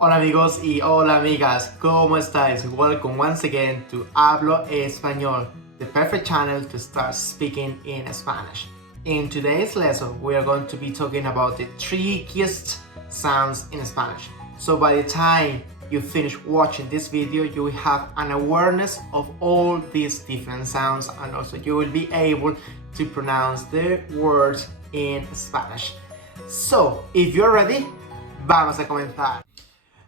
Hola amigos y hola amigas, ¿cómo estáis? Welcome once again to Hablo Español, the perfect channel to start speaking in Spanish. In today's lesson, we are going to be talking about the trickiest sounds in Spanish. So by the time you finish watching this video, you will have an awareness of all these different sounds, and also you will be able to pronounce the words in Spanish. So, if you're ready, vamos a comenzar.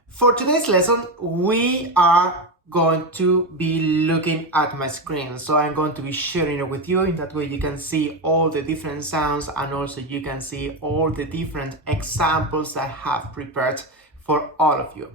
For today's lesson, we are going to be looking at my screen. So I'm going to be sharing it with you. In that way you can see all the different sounds, and also you can see all the different examples I have prepared for all of you.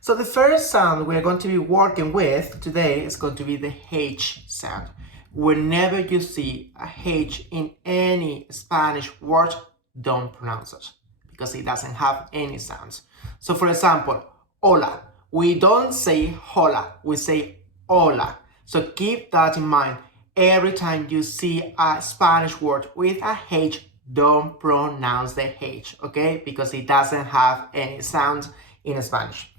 So the first sound we're going to be working with today is going to be the H sound. Whenever you see a H in any Spanish word, don't pronounce it because it doesn't have any sounds. So for example, hola. We don't say hola, we say hola. So keep that in mind. Every time you see a Spanish word with a H, don't pronounce the H, okay? Because it doesn't have any sound in Spanish.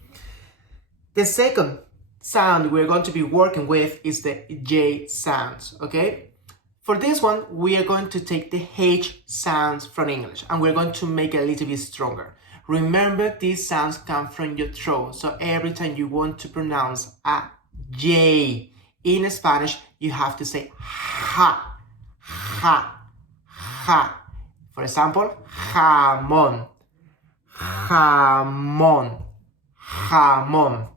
The second sound we're going to be working with is the J sound, okay? For this one, we are going to take the H sounds from English and we're going to make it a little bit stronger. Remember, these sounds come from your throat, so every time you want to pronounce a J in Spanish, you have to say ha, ha, ha. For example, jamón, jamón, jamón.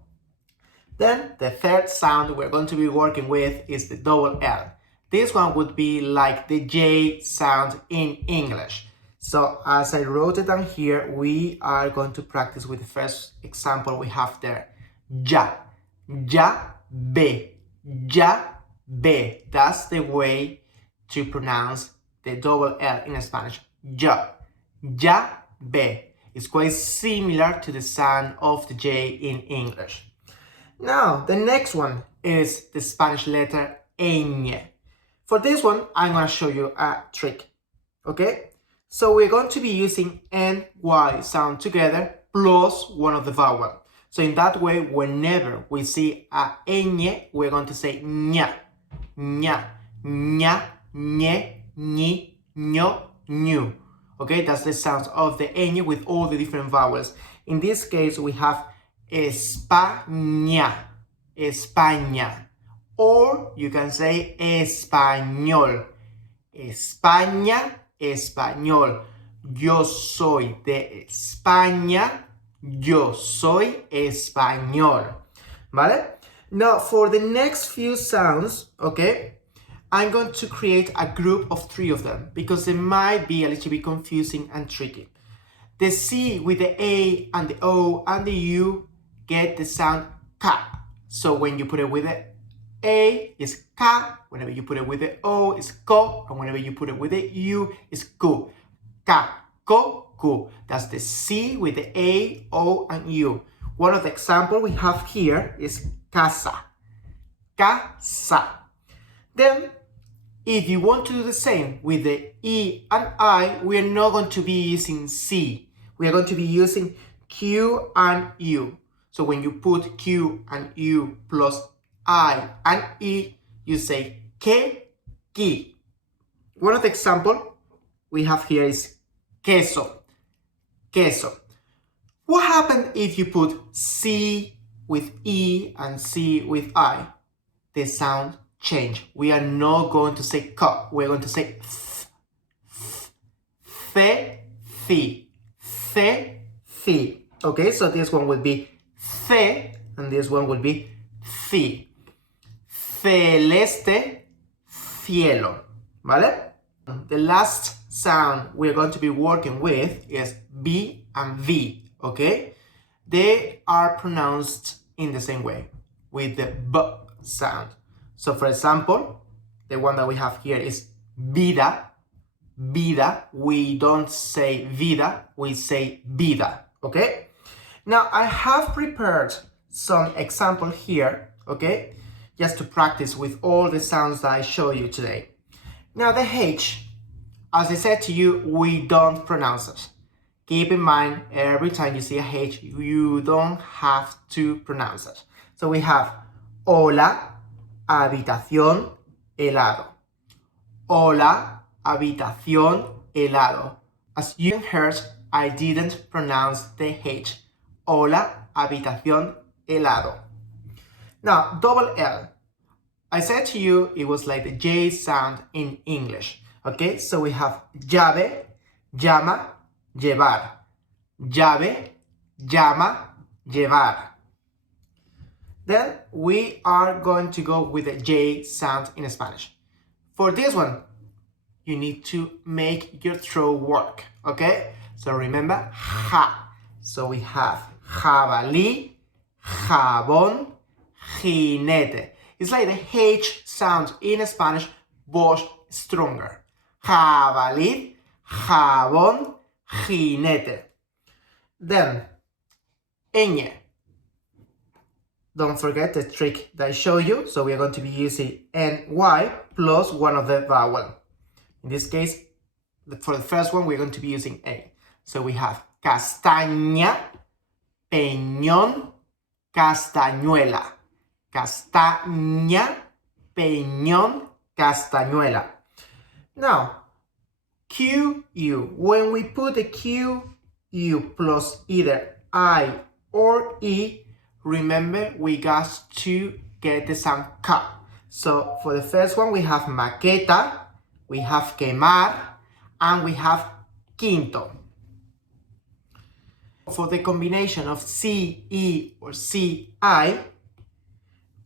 Then the third sound we're going to be working with is the double L. This one would be like the J sound in English. So as I wrote it down here, we are going to practice with the first example we have there. Ya, ya, be, ya, be. That's the way to pronounce the double L in Spanish. Ya, ya, be. It's quite similar to the sound of the J in English. Now, the next one is the Spanish letter ñ. For this one, I'm going to show you a trick, okay? So we're going to be using N, Y sound together plus one of the vowel. So in that way, whenever we see a ñ, we're going to say ña, ña, ña, ñe, ñi, ño, ñu. Okay, that's the sounds of the ñ with all the different vowels. In this case, we have España, España. Or you can say español, España, español. Yo soy de España, yo soy español. ¿Vale? Now for the next few sounds, okay, I'm going to create a group of 3 of them because they might be a little bit confusing and tricky. The C with the A and the O and the U get the sound ka. So when you put it with the A is ka, whenever you put it with the O is ko, and whenever you put it with the U is ku. Ka, ko, ku. That's the C with the A, O, and U. One of the examples we have here is casa. Casa. Then, if you want to do the same with the E and I, we are not going to be using C. We are going to be using Q and U. So when you put Q and U plus I and E, you say que, ki. One of the examples we have here is queso, queso. What happens if you put C with E and C with I? The sound change. We are not going to say ka, we're going to say th, th, the, thi. Okay, so this one will be the, and this one will be thi. Celeste, cielo, ¿vale? The last sound we're going to be working with is B and V, okay? They are pronounced in the same way, with the B sound. So for example, the one that we have here is vida, vida. We don't say vida, we say vida, okay? Now I have prepared some example here, okay? Just to practice with all the sounds that I show you today. Now the H, as I said to you, we don't pronounce it. keep in mind, every time you see a H, you don't have to pronounce it. So we have hola, habitación, helado. Hola, habitación, helado. As you heard, I didn't pronounce the H. Hola, habitación, helado. Now, double L. I said to you it was like the J sound in English. Okay, so we have llave, llama, llevar. Llave, llama, llevar. Then we are going to go with the J sound in Spanish. For this one, you need to make your throat work, okay? So remember, ja. So we have jabalí, jabón, jinete. It's like the H sound in Spanish, but stronger. Jabalí, jabón, jinete. Then, ñ. Don't forget the trick that I showed you. So we are going to be using ny plus one of the vowel. In this case, for the first one, we're going to be using a. So we have castaña, peñón, castañuela. Castaña, peñón, castañuela. Now, Q, U. When we put the Q, U plus either I or E, remember we got to get the sound K. So for the first one, we have maqueta, we have quemar, and we have quinto. For the combination of C, E, or C, I,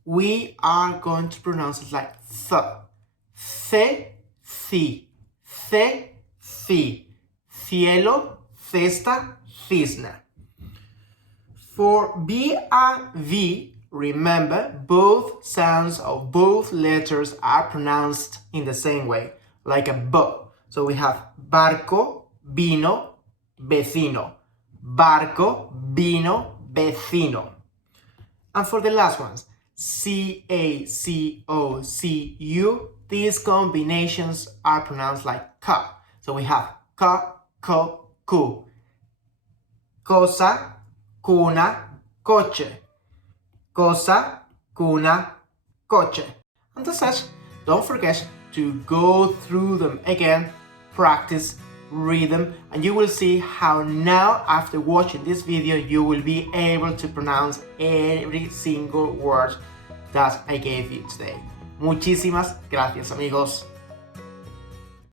we are going to pronounce it like th. Ce, ci, ce, ci. Cielo, cesta, cisne. For B and V, remember both sounds of both letters are pronounced in the same way, like a B. So we have barco, vino, vecino. Barco, vino, vecino. And for the last ones, C-A, C-O, C-U, these combinations are pronounced like K. So we have K, ko, ku. Cosa, cuna, coche. Cosa, cuna, coche. And as such, don't forget to go through them again, practice, read them, and you will see how now, after watching this video, you will be able to pronounce every single word that I gave you today. Muchísimas gracias, amigos.